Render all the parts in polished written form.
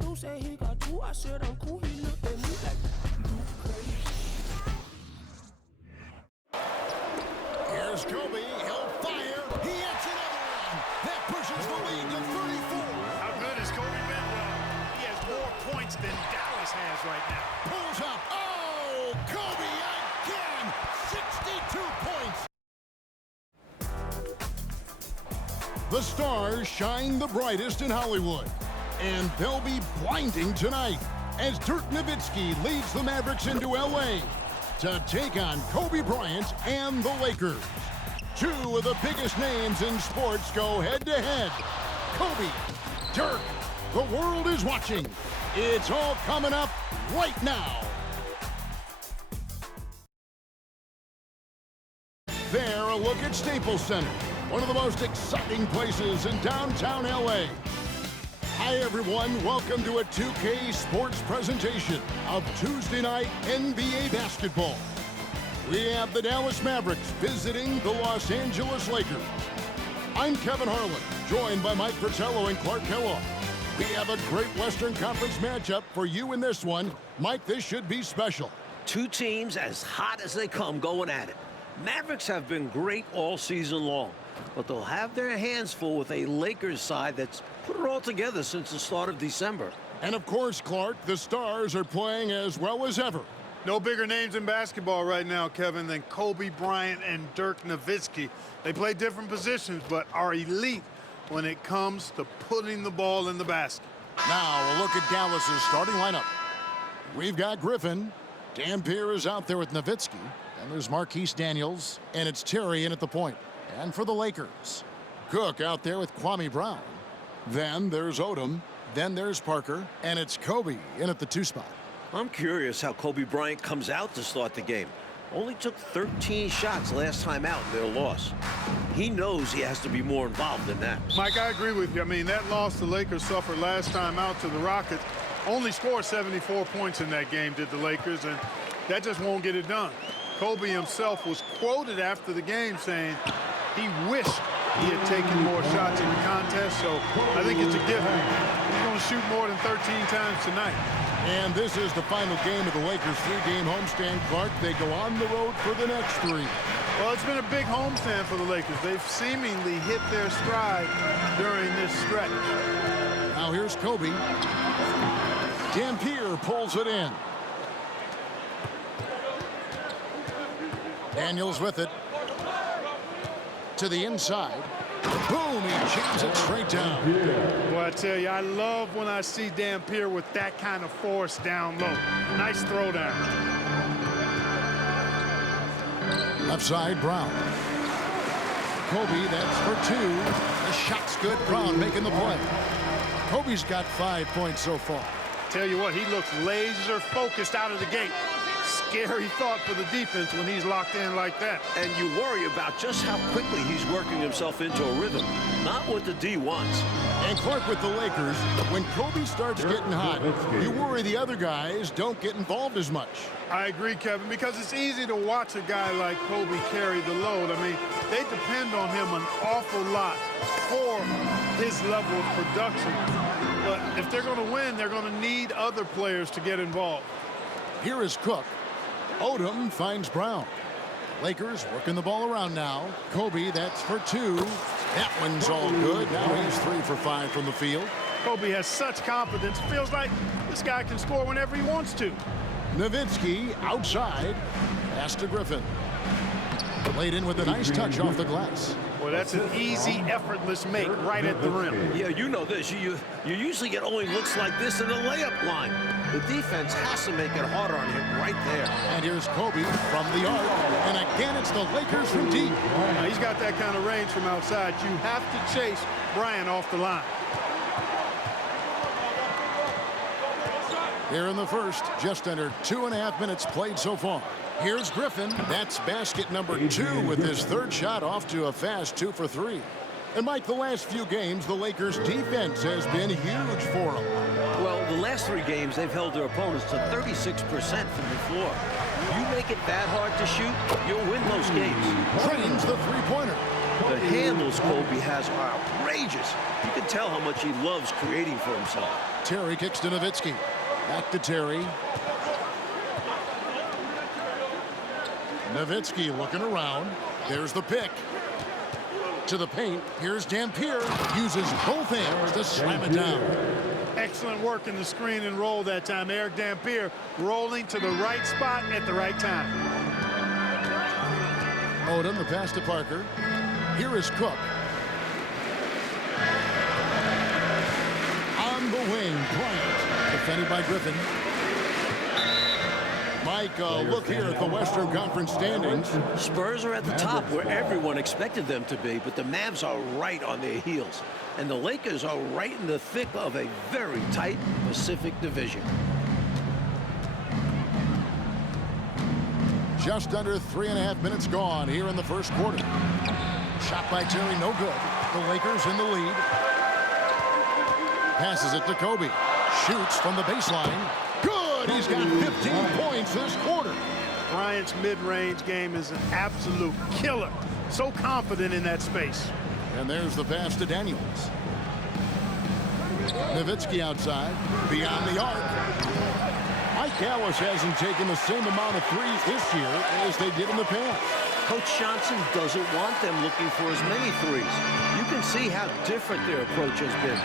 Stu said he got two. I said I'm cool. He looked at me like, you crazy. Here's Kobe. He'll fire. He hits another one. That pushes the lead to 34. How good has Kobe been? Well, he has more points than Dallas has right now. Pulls up. Oh, Kobe again. 62 points. The stars shine the brightest in Hollywood, and they'll be blinding tonight as Dirk Nowitzki leads the Mavericks into L.A. to take on Kobe Bryant and the Lakers. Two of the biggest names in sports go head-to-head. Kobe, Dirk, the world is watching. It's all coming up right now. There, a look at Staples Center, one of the most exciting places in downtown L.A. Hi, everyone. Welcome to a 2K Sports presentation of Tuesday night NBA basketball. We have the Dallas Mavericks visiting the Los Angeles Lakers. I'm Kevin Harlan, joined by Mike Fratello and Clark Kellogg. We have a great Western Conference matchup for you in this one. Mike, this should be special. Two teams as hot as they come going at it. Mavericks have been great all season long, but they'll have their hands full with a Lakers side that's put it all together since the start of December. And of course, Clark, the stars are playing as well as ever. No bigger names in basketball right now, Kevin, than Kobe Bryant and Dirk Nowitzki. They play different positions, but are elite when it comes to putting the ball in the basket. Now, a look at Dallas's starting lineup. We've got Griffin. Dampier is out there with Nowitzki. And there's Marquise Daniels, and it's Terry in at the point. And for the Lakers, Cook out there with Kwame Brown. Then there's Odom. Then there's Parker. And it's Kobe in at the 2 spot. I'm curious how Kobe Bryant comes out to start the game. Only took 13 shots last time out in their loss. He knows he has to be more involved than that. Mike, I agree with you. I mean, that loss the Lakers suffered last time out to the Rockets. Only scored 74 points in that game, did the Lakers, and that just won't get it done. Kobe himself was quoted after the game saying he wished he had taken more shots in the contest, so I think it's a given. He's going to shoot more than 13 times tonight. And this is the final game of the Lakers' 3-game homestand, Clark. They go on the road for the next 3. Well, it's been a big homestand for the Lakers. They've seemingly hit their stride during this stretch. Now here's Kobe. Dampier pulls it in. Daniels with it. To the inside. Boom, he jams it straight down. Well, I tell you, I love when I see Dampier with that kind of force down low. Nice throw down. Left side, Brown. Kobe, that's for 2. The shot's good. Brown making the play. Kobe's got 5 points so far. Tell you what, he looks laser focused out of the gate. Scary thought for the defense when he's locked in like that. And you worry about just how quickly he's working himself into a rhythm. Not what the D wants. And Clark, with the Lakers, when Kobe starts getting hot, you worry the other guys don't get involved as much. I agree, Kevin, because it's easy to watch a guy like Kobe carry the load. I mean, they depend on him an awful lot for his level of production. But if they're going to win, they're going to need other players to get involved. Here is Cook. Odom finds Brown. Lakers working the ball around now. Kobe, that's for 2. That one's all good. Now he's 3 for 5 from the field. Kobe has such confidence. Feels like this guy can score whenever he wants to. Nowitzki outside. Pass to Griffin. Laid in with a nice touch off the glass. Well, that's an easy, effortless make right at the rim. Yeah, you know this. You usually get only looks like this in the layup line. The defense has to make it harder on him right there. And here's Kobe from the arc. And again, it's the Lakers from deep. Now, he's got that kind of range from outside. You have to chase Bryant off the line. Here in the first, just under 2.5 minutes played so far. Here's Griffin. That's basket number 2 with his 3rd shot off to a fast 2 for 3. And Mike, the last few games, the Lakers' defense has been huge for them. Well, the last 3 games, they've held their opponents to 36% from the floor. You make it that hard to shoot, you'll win most games. Trains the 3-pointer. The handles Kobe has are outrageous. You can tell how much he loves creating for himself. Terry kicks to Nowitzki. Back to Terry. Nowitzki looking around. There's the pick. To the paint. Here's Dampier. Uses both hands to slam it down. Excellent work in the screen and roll that time. Eric Dampier rolling to the right spot at the right time. Odom, the pass to Parker. Here is Cook. On the wing, Bryant. Defended by Griffin. Mike, look here at the Western Conference standings. Spurs are at the top where everyone expected them to be, but the Mavs are right on their heels. And the Lakers are right in the thick of a very tight Pacific division. Just under 3.5 minutes gone here in the first quarter. Shot by Terry, no good. The Lakers in the lead. Passes it to Kobe. Shoots from the baseline. Good! He's got 15 points this quarter. Bryant's mid-range game is an absolute killer. So confident in that space. And there's the pass to Daniels. Nowitzki outside. Beyond the arc. Mike Dallas hasn't taken the same amount of threes this year as they did in the past. Coach Johnson doesn't want them looking for as many threes. You can see how different their approach has been.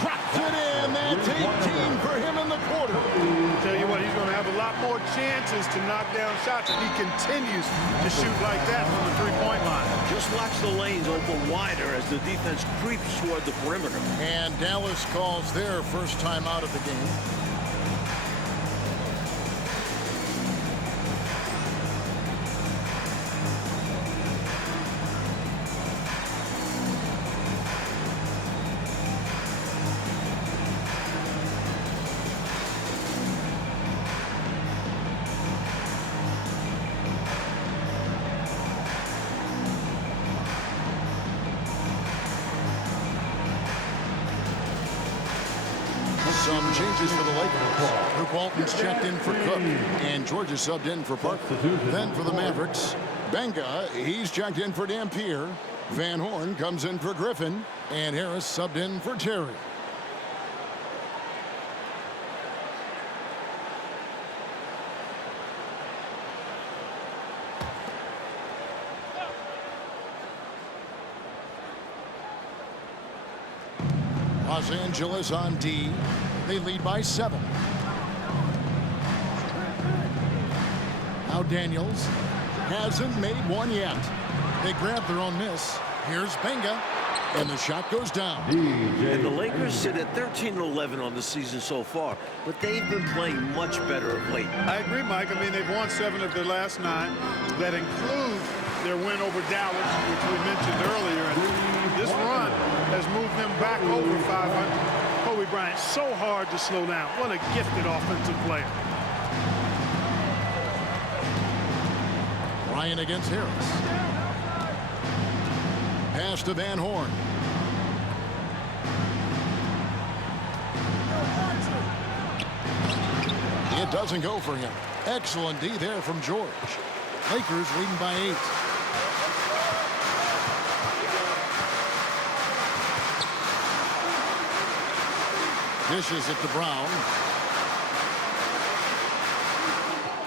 Drops it in. That's 18 for him in the quarter. I'll tell you what, he's going to have a lot more chances to knock down shots if he continues to shoot like that from the three-point line. Just watch the lanes open wider as the defense creeps toward the perimeter. And Dallas calls their first time out of the game. Some changes for the Lakers. Luke Walton's checked in for Cook, and George is subbed in for Parker. Then for the Mavericks, Benga, he's checked in for Dampier. Van Horn comes in for Griffin, and Harris subbed in for Terry. Los Angeles on D. They lead by 7. Now Daniels hasn't made one yet. They grab their own miss. Here's Benga, and the shot goes down. And the Lakers sit at 13-11 on the season so far, but they've been playing much better of late. I agree, Mike. I mean, they've won 7 of their last 9. That includes their win over Dallas, which we mentioned earlier. And this run has moved them back over 500. Kobe Bryant, so hard to slow down. What a gifted offensive player. Ryan against Harris. Pass to Van Horn. It doesn't go for him. Excellent D there from George. Lakers leading by 8. Dishes it to Brown.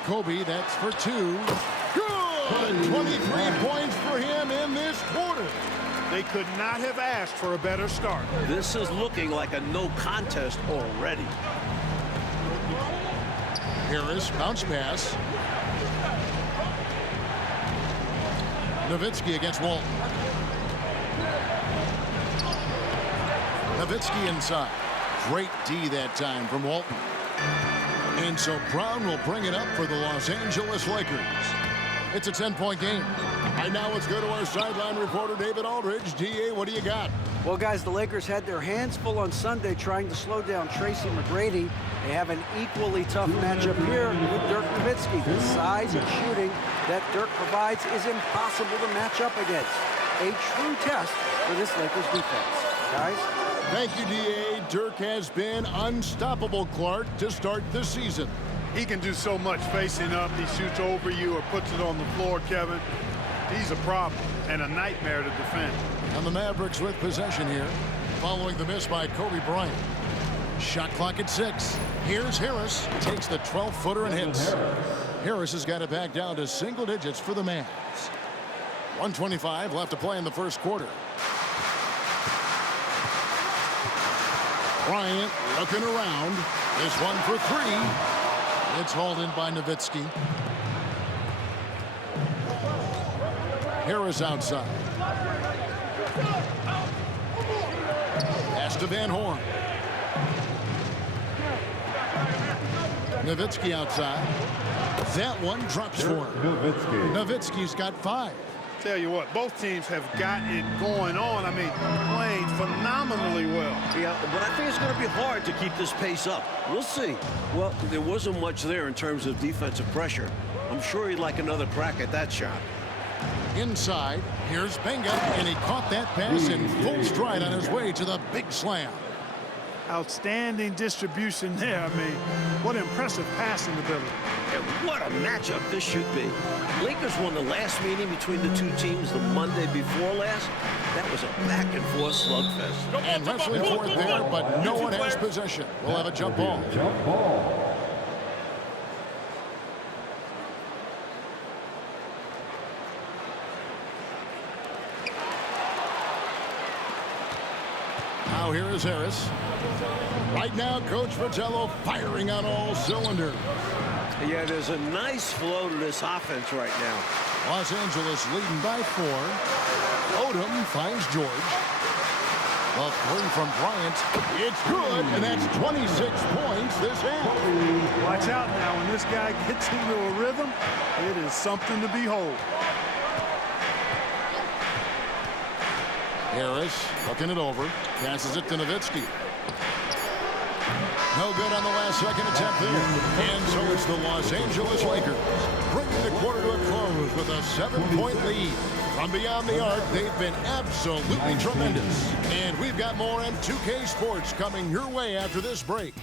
Kobe, that's for 2. Good! 23 points for him in this quarter. They could not have asked for a better start. This is looking like a no contest already. Harris, bounce pass. Nowitzki against Walton. Nowitzki inside. Great D that time from Walton. And so Brown will bring it up for the Los Angeles Lakers. It's a 10-point game. And now let's go to our sideline reporter, David Aldridge. DA, what do you got? Well, guys, the Lakers had their hands full on Sunday trying to slow down Tracy McGrady. They have an equally tough matchup here with Dirk Nowitzki. The size and shooting that Dirk provides is impossible to match up against. A true test for this Lakers defense. Guys? Thank you, DA. Dirk has been unstoppable, Clark, to start the season. He can do so much facing up. He shoots over you or puts it on the floor, Kevin. He's a problem. and a nightmare to defend. And the Mavericks with possession here, following the miss by Kobe Bryant. Shot clock at 6. Here's Harris. Takes the 12-footer and hits. Harris has got it back down to single digits for the Mavs. 1:25 left to play in the first quarter. Bryant looking around. This one for 3. It's hauled in by Nowitzki. Harris outside. Pass to Van Horn. Nowitzki outside. That one drops for him. Nowitzki's got 5. Tell you what, both teams have got it going on. I mean, playing phenomenally well. Yeah, but I think it's going to be hard to keep this pace up. We'll see. Well, there wasn't much there in terms of defensive pressure. I'm sure he'd like another crack at that shot. Inside, here's Benga, and he caught that pass in full stride on his way to the big slam. Outstanding distribution there. I mean, what impressive passing ability. And what a matchup this should be. Lakers won the last meeting between the two teams the Monday before last. That was a back-and-forth slugfest. And wrestling for it there, but no one has possession. We'll have a jump ball. Now here is Harris. Right now, Coach Fratello firing on all cylinders. Yeah, there's a nice flow to this offense right now. Los Angeles leading by 4. Odom finds George. The 3 from Bryant. It's good, and that's 26 points this half. Watch out now. When this guy gets into a rhythm, it is something to behold. Harris looking it over. Passes it to Nowitzki. No good on the last second attempt there. And so it's the Los Angeles Lakers bringing the quarter to a close with a 7-point lead. From beyond the arc, they've been absolutely tremendous. And we've got more M2K Sports coming your way after this break.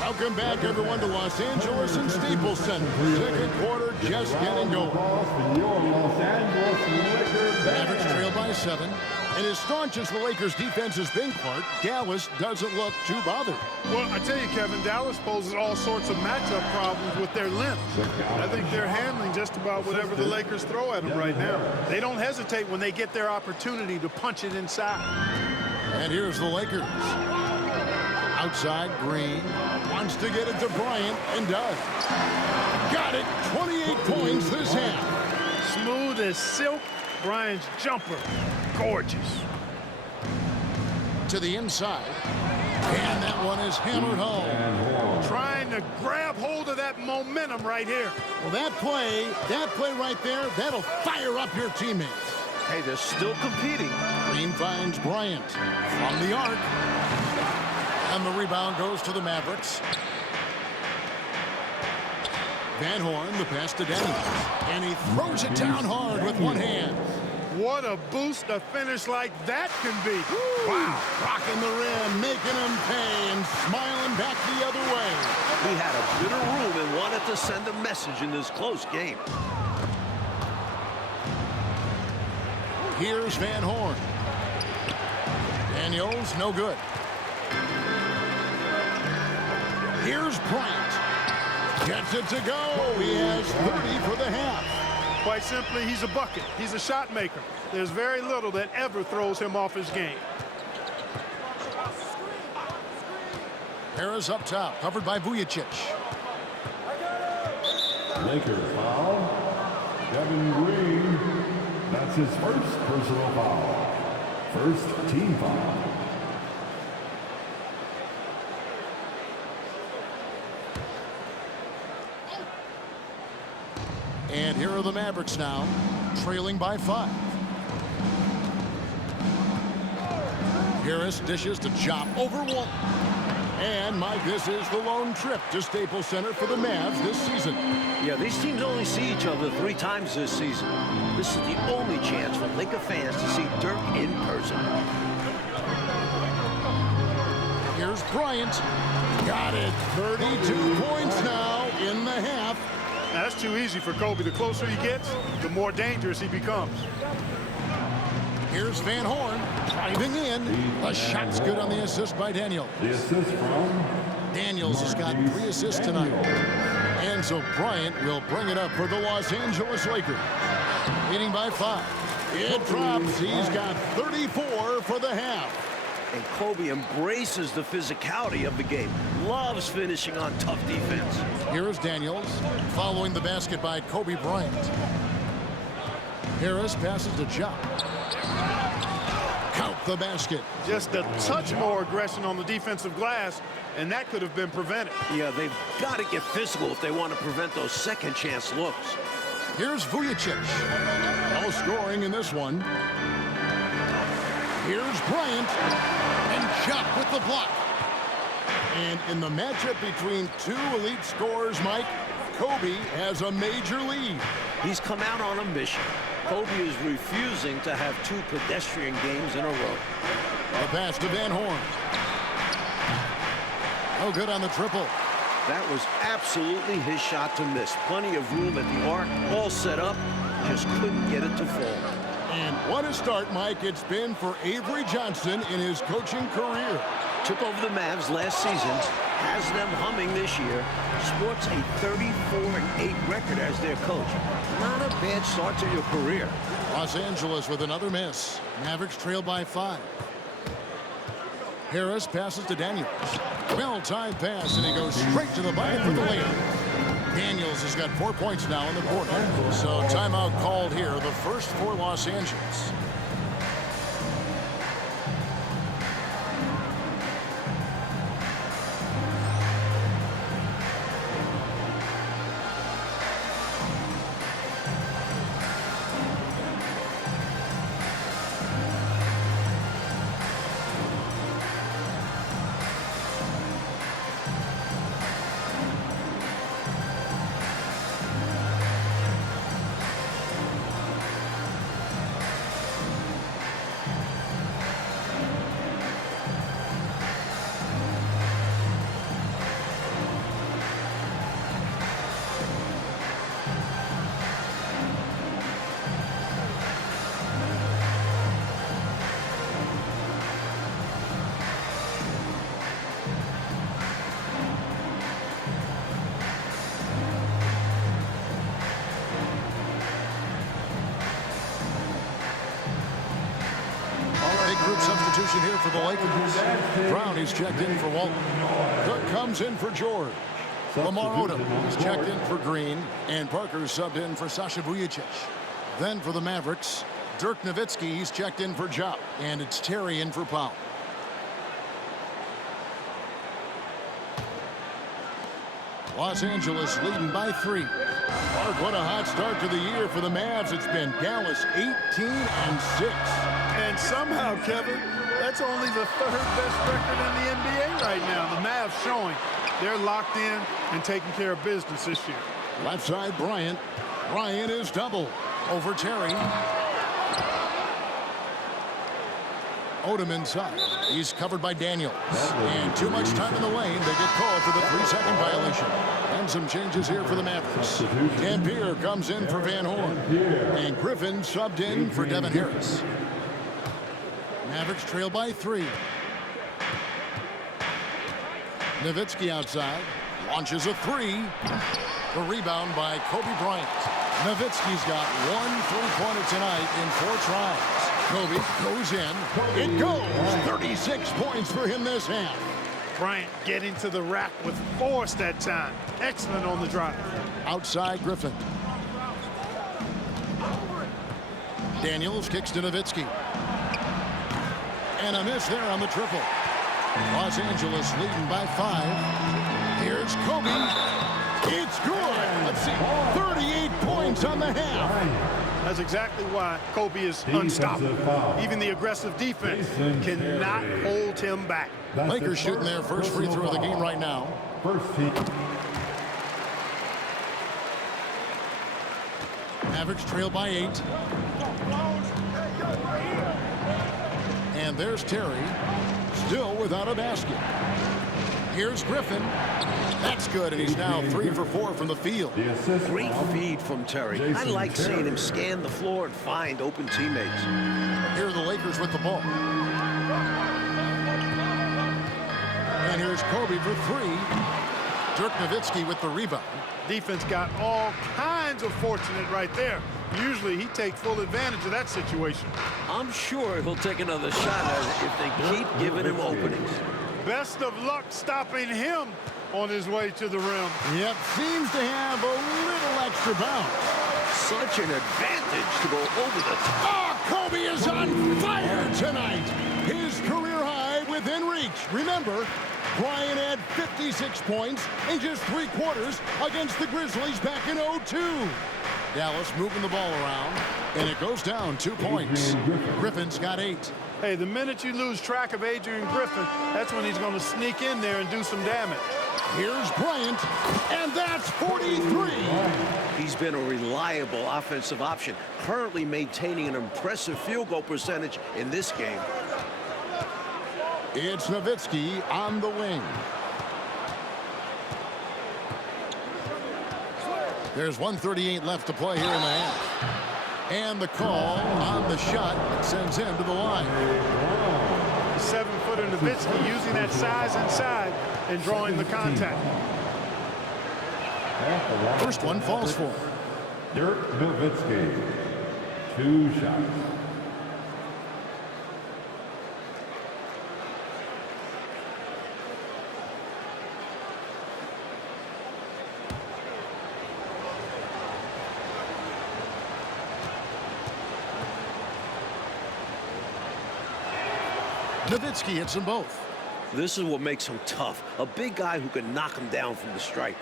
Welcome back, everyone, to Los Angeles and Staples Center. Second quarter just getting going. Mavericks trail by 7. And as staunch as the Lakers' defense has been, Clark, Dallas doesn't look too bothered. Well, I tell you, Kevin, Dallas poses all sorts of matchup problems with their length. I think they're handling just about whatever the Lakers throw at them right now. They don't hesitate when they get their opportunity to punch it inside. And here's the Lakers. Outside, Green wants to get it to Bryant and does. Got it. 28 points this half. Smooth as silk. Bryant's jumper. Gorgeous. To the inside. And that one is hammered home. Trying to grab hold of that momentum right here. Well, that play right there, that'll fire up your teammates. Hey, they're still competing. Green finds Bryant from the arc. And the rebound goes to the Mavericks. Van Horn, the pass to Denny. And he throws it down hard with one hand. What a boost a finish like that can be. Wow. Rocking the rim, making him pay, and smiling back the other way. He had a bit of room and wanted to send a message in this close game. Here's Van Horn. Daniels, no good. Here's Bryant. Gets it to go. He has 30 for the half. Quite simply, he's a bucket. He's a shot maker. There's very little that ever throws him off his game. Harris up top, covered by Vujicic. Lakers foul. Kevin Green. That's his first personal foul. First team foul. And here are the Mavericks now, trailing by 5. Harris dishes to Chop over one. And, Mike, this is the lone trip to Staples Center for the Mavs this season. Yeah, these teams only see each other 3 times this season. This is the only chance for Laker fans to see Dirk in person. Here's Bryant. Got it. 32 points now in the half. Now, that's too easy for Kobe. The closer he gets, the more dangerous he becomes. Here's Van Horn driving in. The shot's good on the assist by Daniels. The assist from Daniels has got 3 assists tonight. And so Bryant will bring it up for the Los Angeles Lakers. Leading by 5. It drops. He's got 34 for the half. And Kobe embraces the physicality of the game. Loves finishing on tough defense. Here is Daniels following the basket by Kobe Bryant. Harris passes to Ja. Count the basket. Just a touch more aggression on the defensive glass, and that could have been prevented. Yeah, they've got to get physical if they want to prevent those second chance looks. Here's Vujacic. No scoring in this one. Here's Bryant. And Ja with the block. And in the matchup between 2 elite scorers, Mike, Kobe has a major lead. He's come out on a mission. Kobe is refusing to have 2 pedestrian games in a row. The pass to Van Horn. Oh, good on the triple. That was absolutely his shot to miss. Plenty of room at the arc, all set up, just couldn't get it to fall. And what a start, Mike, it's been for Avery Johnson in his coaching career. Took over the Mavs last season, has them humming this year, sports a 34-8 record as their coach. Not a bad start to your career. Los Angeles with another miss. Mavericks trail by 5. Harris passes to Daniels. Well-timed pass, and he goes straight to the bucket for the layup. Daniels has got 4 points now in the quarter. So timeout called here, the first for Los Angeles. Group substitution here for the Lakers. Brown is checked in for Walton. Cook comes in for George. Lamar Odom is checked in for Green. And Parker subbed in for Sasha Vujacic. Then for the Mavericks, Dirk Nowitzki, he's checked in for Ja. And it's Terry in for Powell. Los Angeles leading by 3. Mark, what a hot start to the year for the Mavs. It's been Dallas 18-6. And somehow, Kevin, that's only the 3rd best record in the NBA right now. The Mavs showing they're locked in and taking care of business this year. Left side, Bryant. Bryant is double over Terry. Odom inside. He's covered by Daniels. And too much time in the lane. They get called for the 3-second violation. And some changes here for the Mavericks. Dampier comes in for Van Horn. And Griffin subbed in for Devin Harris. Mavericks trail by 3. Nowitzki outside. Launches a 3. The rebound by Kobe Bryant. Nowitzki's got 1 3-pointer tonight in 4 tries. Kobe goes in. It goes. 36 points for him this half. Bryant getting to the rack with force that time. Excellent on the drive. Outside Griffin. Daniels kicks to Nowitzki. And a miss there on the triple. Los Angeles leading by 5. Here's Kobe. It's good. Let's see, 38 points on the half. That's exactly why Kobe is unstoppable. Even the aggressive defense cannot hold him back. Lakers shooting their first free throw of the game right now. First team. Mavericks trail by 8. And there's Terry, still without a basket. Here's Griffin. That's good, and he's now 3 for 4 from the field. Great feed from Terry. I like seeing him scan the floor and find open teammates. Here are the Lakers with the ball. And here's Kobe for 3. Dirk Nowitzki with the rebound. Defense got all kinds of fortunate right there. Usually he takes full advantage of that situation. I'm sure he'll take another shot at it if they keep giving him openings. Best of luck stopping him on his way to the rim. Yep, seems to have a little extra bounce. Such an advantage to go over the top. Oh, Kobe is on fire tonight. His career high within reach. Remember, Bryant had 56 points in just 3 quarters against the Grizzlies back in 2002. Dallas moving the ball around, and it goes down 2 points. Griffin's got 8. Hey, the minute you lose track of Adrian Griffin, that's when he's going to sneak in there and do some damage. Here's Bryant, and that's 43. He's been a reliable offensive option, currently maintaining an impressive field goal percentage in this game. It's Nowitzki on the wing. There's 1:38 left to play here in the half. And the call on the shot that sends him to the line. 7-footer Nowitzki using that size inside and drawing the contact. First one falls for him. Dirk Nowitzki. 2 shots. Nowitzki hits them both. This is what makes him tough. A big guy who can knock him down from the stripe.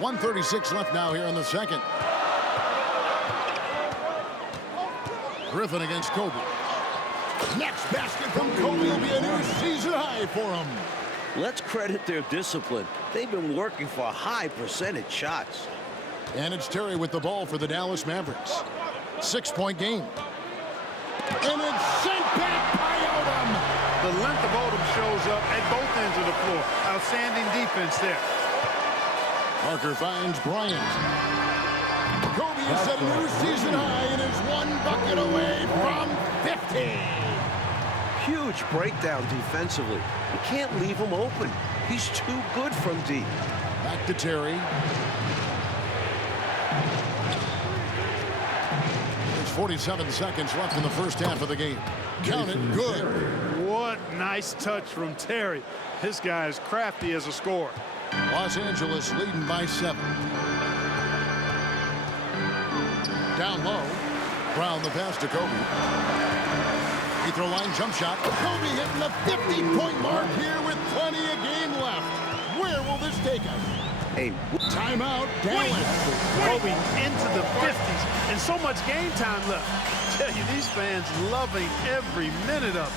1:36 left now here in the second. Griffin against Kobe. Next basket from Kobe will be a new season high for him. Let's credit their discipline. They've been working for high percentage shots. And it's Terry with the ball for the Dallas Mavericks. 6-point game. And it's sent back by Odom. The length of Odom shows up at both ends of the floor. Outstanding defense there. Parker finds Bryant. Kobe has set a new season high and is 1 bucket away from 50. Huge breakdown defensively. You can't leave him open. He's too good from deep. Back to Terry. There's 47 seconds left in the first half of the game. Count it good. What nice touch from Terry. This guy is crafty as a scorer. Los Angeles leading by 7. Down low. Brown the pass to Kobe. Free throw line jump shot. Kobe hitting the 50-point mark here with plenty of game left. Where will this take us? Hey, timeout, Dallas. Kobe into the 50s and so much game time left. I tell you, these fans loving every minute of it.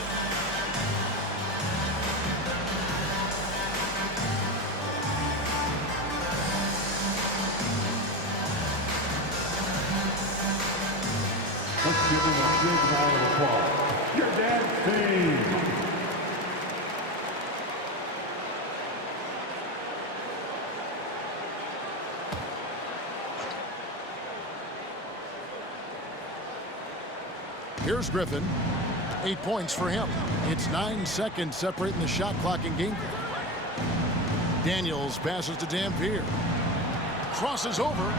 Let's give him a big round of applause. Your dad's team. Here's Griffin. 8 points for him. It's 9 seconds separating the shot clock and game. Daniels passes to Dampier. Crosses over.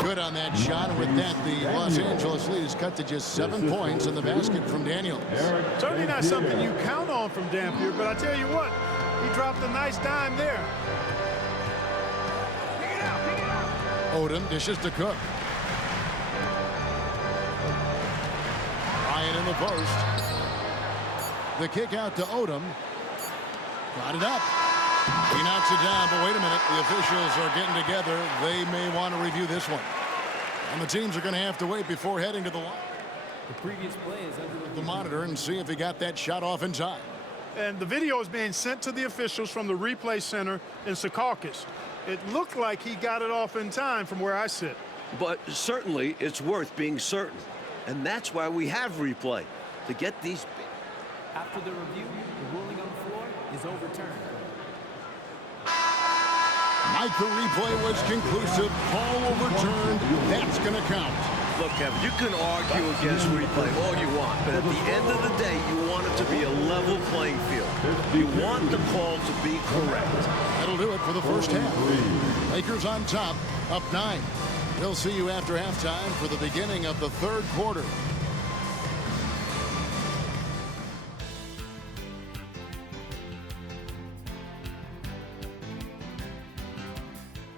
Good on that shot, and with that, the Los Angeles lead is cut to just 7 points in the basket from Daniels. Certainly not something you count on from Dampier, but I tell you what, he dropped a nice dime there. Odom dishes to Cook. Ryan in the post. The kick out to Odom. Got it up. He knocks it down, but wait a minute. The officials are getting together. They may want to review this one. And the teams are going to have to wait before heading to the line. The previous play is under The monitor and see if he got that shot off in time. And the video is being sent to the officials from the replay center in Secaucus. It looked like he got it off in time from where I sit. But certainly it's worth being certain. And that's why we have replay, to get these. After the review, the ruling on the floor is overturned. Mike, the replay was conclusive. Call overturned. That's going to count. Look, Kevin, you can argue against replay all you want, but at the end of the day, you want it to be a level playing field. You want the call to be correct. That'll do it for the first half. Lakers on top, up 9. We'll see you after halftime for the beginning of the third quarter.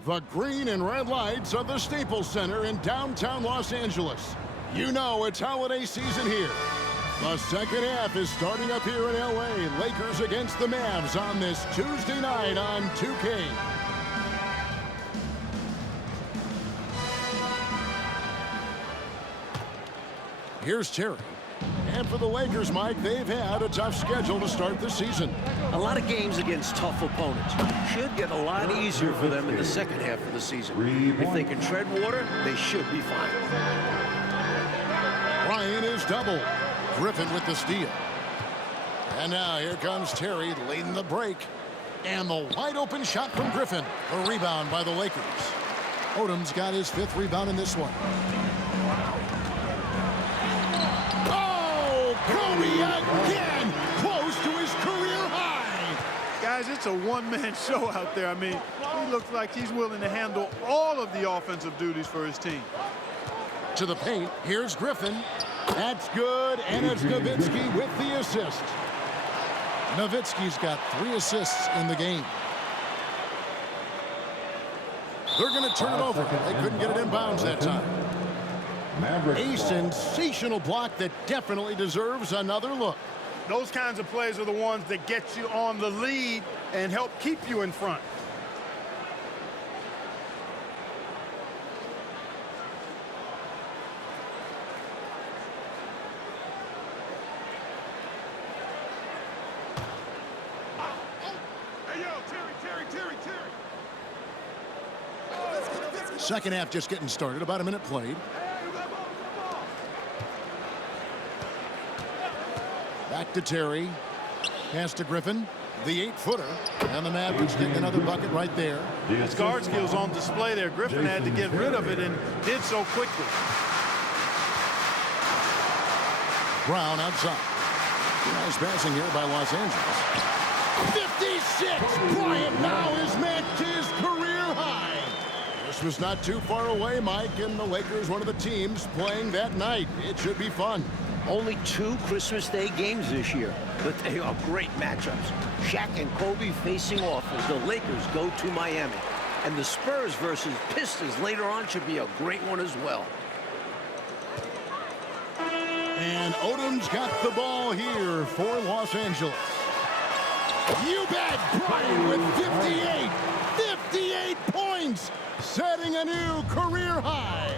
The green and red lights of the Staples Center in downtown Los Angeles. You know it's holiday season here. The second half is starting up here in LA. Lakers against the Mavs on this Tuesday night on 2K. Here's Terry. And for the Lakers, Mike, they've had a tough schedule to start the season. A lot of games against tough opponents. Should get a lot easier for them in the second half of the season. If they can tread water, they should be fine. Ryan is double. Griffin with the steal. And now here comes Terry leading the break. And the wide open shot from Griffin. A rebound by the Lakers. Odom's got his 5th rebound in this one. Kobe again, close to his career high. Guys, it's a one-man show out there. I mean, he looks like he's willing to handle all of the offensive duties for his team. To the paint, here's Griffin. That's good, and it's Nowitzki with the assist. Nowitzki's got 3 assists in the game. They're going to turn it over. They couldn't get it in bounds that time. A sensational block that definitely deserves another look. Those kinds of plays are the ones that get you on the lead and help keep you in front. Second half just getting started. About a minute played. Back to Terry. Pass to Griffin. The 8-footer. And the Mavericks getting another bucket right there. His guard skills on display there. Griffin had to get rid of it and did so quickly. Brown outside. Nice passing here by Los Angeles. 56! Bryant now has matched his career high. This was not too far away, Mike, and the Lakers one of the teams playing that night. It should be fun. Only 2 Christmas Day games this year, but they are great matchups. Shaq and Kobe facing off as the Lakers go to Miami. And the Spurs versus Pistons later on should be a great one as well. And Odom's got the ball here for Los Angeles. You bet, Bryant with 58. 58 points, setting a new career high.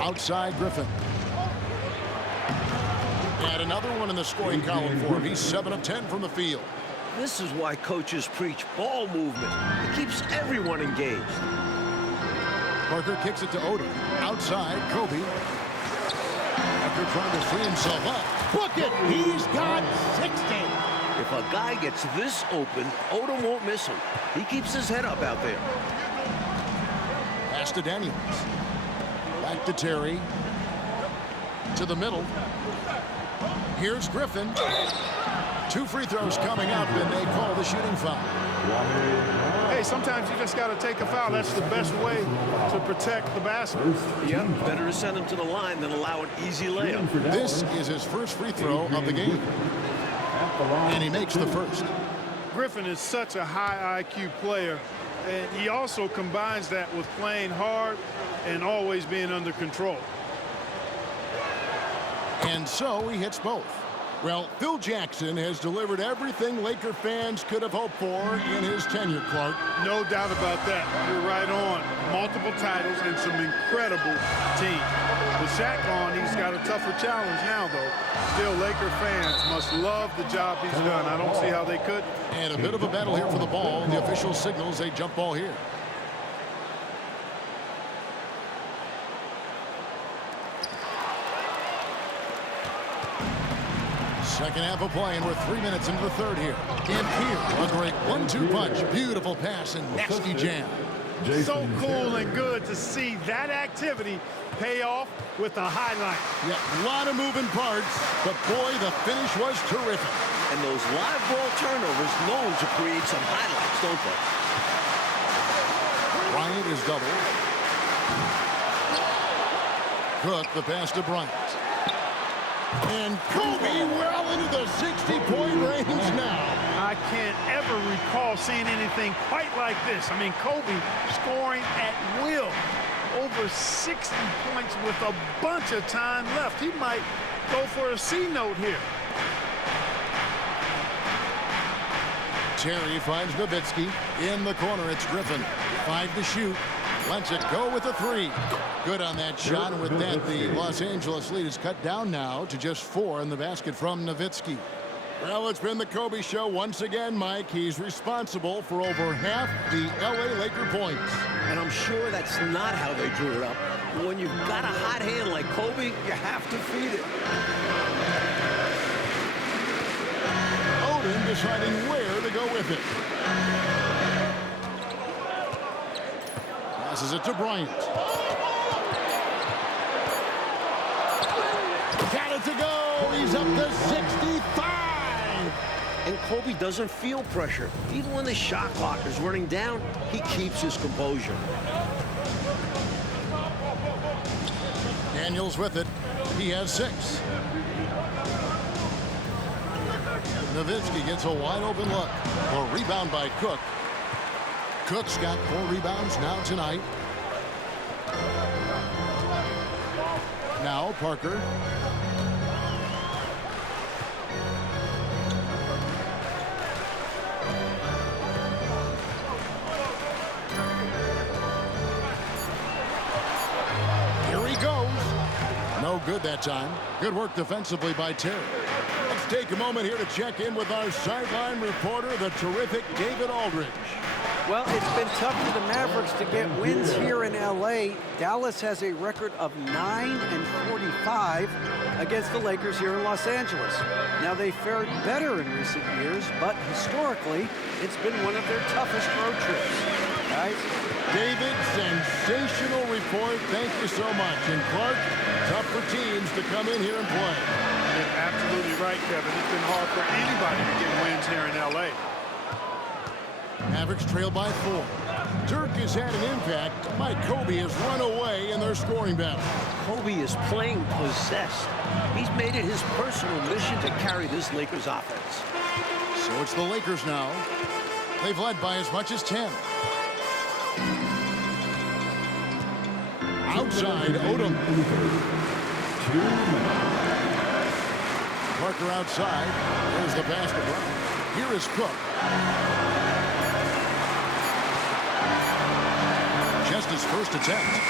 Outside Griffin. And another one in the scoring column for him. He's 7 of 10 from the field. This is why coaches preach ball movement. It keeps everyone engaged. Parker kicks it to Odom. Outside, Kobe. Parker trying to free himself up. Book it! He's got 60. If a guy gets this open, Odom won't miss him. He keeps his head up out there. Pass to Daniels. Back to Terry. To the middle. Here's Griffin. 2 free throws coming up, and they call the shooting foul. Hey, sometimes you just got to take a foul. That's the best way to protect the basket. Yep, better to send him to the line than allow an easy layup. This is his first free throw of the game. And he makes the first. Griffin is such a high IQ player, and he also combines that with playing hard and always being under control. And so he hits both. Well, Phil Jackson has delivered everything Laker fans could have hoped for in his tenure, Clark. No doubt about that. You're right on. Multiple titles and some incredible teams. With Shaq gone, he's got a tougher challenge now, though. Still, Laker fans must love the job he's done. I don't see how they could. And a bit of a battle here for the ball. The official signals a jump ball here. Second half of play, and we're 3 minutes into the third here. And here, a great 1-2 punch. Beautiful pass and nasty jam. So cool and good to see that activity pay off with a highlight. Yeah, a lot of moving parts, but boy, the finish was terrific. And those live ball turnovers known to create some highlights, don't they? Bryant is double. Cook, the pass to Bryant. And Kobe well into the 60-point range now. I can't ever recall seeing anything quite like this. I mean, Kobe scoring at will. Over 60 points with a bunch of time left. He might go for a C note here. Terry finds Nowitzki. In the corner, it's Griffin. 5 to shoot. Lets it go with a 3. Good on that shot, and with that, the Los Angeles lead is cut down now to just 4 in the basket from Nowitzki. Well, it's been the Kobe Show once again, Mike. He's responsible for over half the L.A. Laker points. And I'm sure that's not how they drew it up. But when you've got a hot hand like Kobe, you have to feed it. Oden deciding where to go with it. Passes it to Bryant. Got it to go. He's up to 65. And Kobe doesn't feel pressure. Even when the shot clock is running down, he keeps his composure. Daniels with it. He has 6. Nowitzki gets a wide open look. A rebound by Cook. Cook's got 4 rebounds now tonight. Now Parker. Here he goes. No good that time. Good work defensively by Terry. Let's take a moment here to check in with our sideline reporter, the terrific David Aldridge. Well, it's been tough for the Mavericks to get wins here in L.A. Dallas has a record of 9-45 against the Lakers here in Los Angeles. Now, they fared better in recent years, but historically, it's been one of their toughest road trips. Guys? David, sensational report. Thank you so much. And Clark, tough for teams to come in here and play. You're absolutely right, Kevin. It's been hard for anybody to get wins here in L.A. Mavericks trail by 4. Dirk has had an impact. Mike Kobe has run away in their scoring battle. Kobe is playing possessed. He's made it his personal mission to carry this Lakers offense. So it's the Lakers now. They've led by as much as 10. Outside, Odom. Parker outside. There's the basket. Here is Cook. Just his first attempt.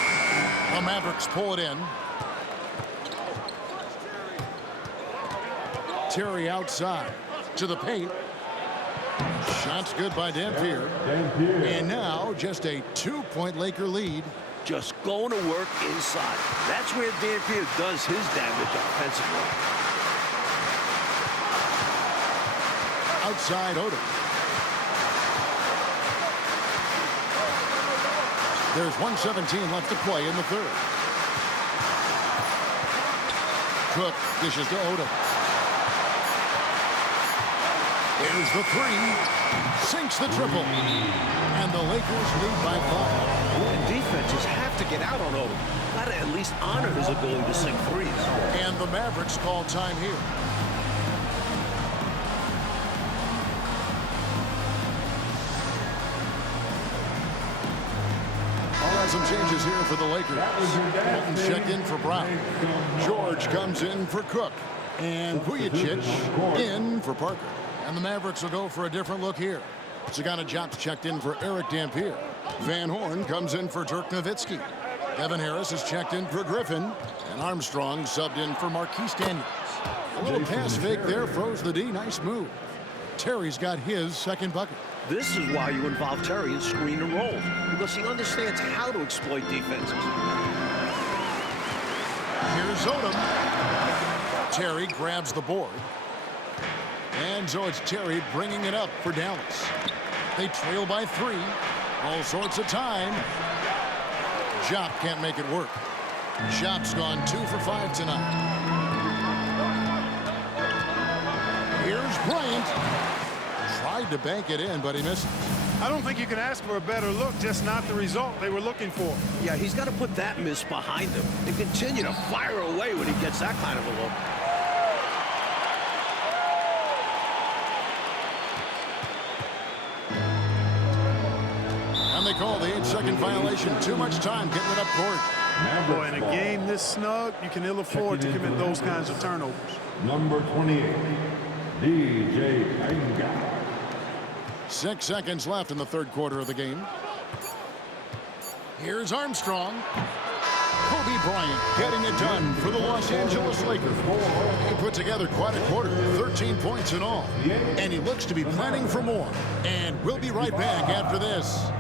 The Mavericks pull it in. Terry outside to the paint. Shots good by Dampier. And now just a 2-point Laker lead. Just going to work inside. That's where Dampier does his damage offensively. Outside Odom. There's 1:17 left to play in the third. Cook dishes to Odom. There's the 3. Sinks the triple. And the Lakers lead by 5. And defenses have to get out on Odom. Got to at least honor his ability to sink threes. And the Mavericks call time here. Some changes here for the Lakers. Walton checked in for Brown. George comes in for Cook. And Vujicic in for Parker. And the Mavericks will go for a different look here. Sagana Jop's checked in for Eric Dampier. Van Horn comes in for Dirk Nowitzki. Kevin Harris is checked in for Griffin. And Armstrong subbed in for Marquise Daniels. A little pass fake there, froze the D. Nice move. Terry's got his second bucket. This is why you involve Terry in screen and roll, because he understands how to exploit defenses. Here's Odom. Terry grabs the board. And so it's Terry bringing it up for Dallas. They trail by 3. All sorts of time. Jop can't make it work. Jop's gone 2 for 5 tonight. Here's Bryant. Tried to bank it in, but he missed. I don't think you can ask for a better look, just not the result they were looking for. Yeah, he's got to put that miss behind him and continue to fire away when he gets that kind of a look. And they call the 8-second violation. Too much time getting it up court. Boy, in a game this snug, you can ill afford to commit those kinds of turnovers. Number 28, DJ Kanga. 6 seconds left in the third quarter of the game. Here's Armstrong. Kobe Bryant getting it done for the Los Angeles Lakers. He put together quite a quarter, 13 points in all. And he looks to be planning for more. And we'll be right back after this.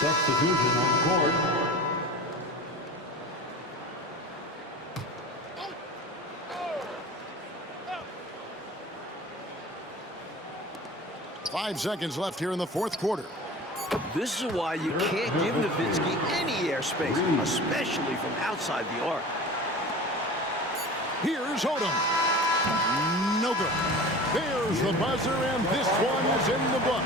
Substitution on court. Five seconds left here in the fourth quarter. This is why you can't give Nowitzki any airspace, especially from outside the arc. Here's Odom. No good. There's the buzzer, and this one is in the books.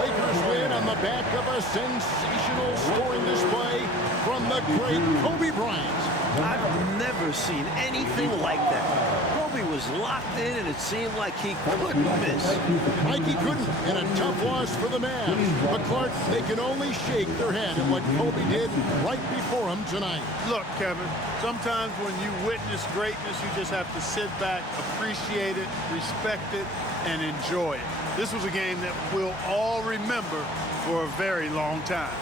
Lakers win on the back of a sensational scoring display from the great Kobe Bryant. I've never seen anything like that. Kobe was locked in, and it seemed like he couldn't miss. Like he couldn't in a tough loss for the Mavs. But Clark, they can only shake their head at what Kobe did right before him tonight. Look, Kevin, sometimes when you witness greatness, you just have to sit back, appreciate it, respect it, and enjoy it. This was a game that we'll all remember for a very long time.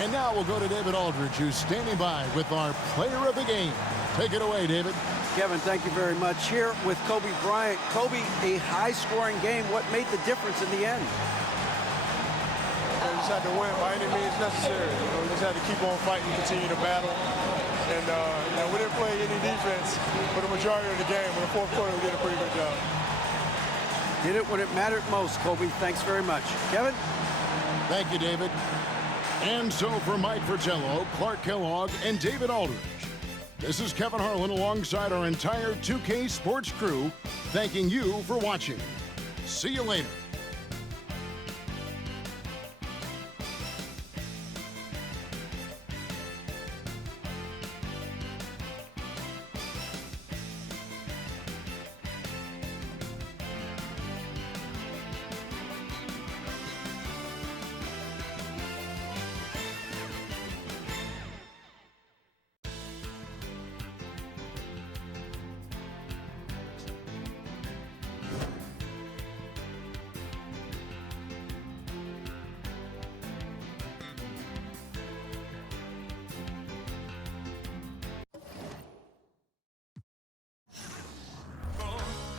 And now we'll go to David Aldridge, who's standing by with our player of the game. Take it away, David. Kevin, thank you very much. Here with Kobe Bryant. Kobe, a high-scoring game. What made the difference in the end? We just had to win by any means necessary. We just had to keep on fighting, continue to battle. And we didn't play any defense for the majority of the game. In the fourth quarter, we did a pretty good job. Did it when it mattered most, Kobe. Thanks very much. Kevin? Thank you, David. And so for Mike Fratello, Clark Kellogg, and David Aldridge, this is Kevin Harlan alongside our entire 2K Sports crew, thanking you for watching. See you later.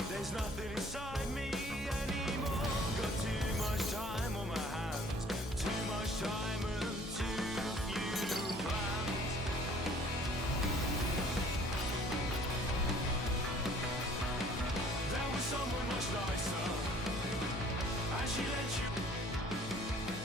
There's nothing inside me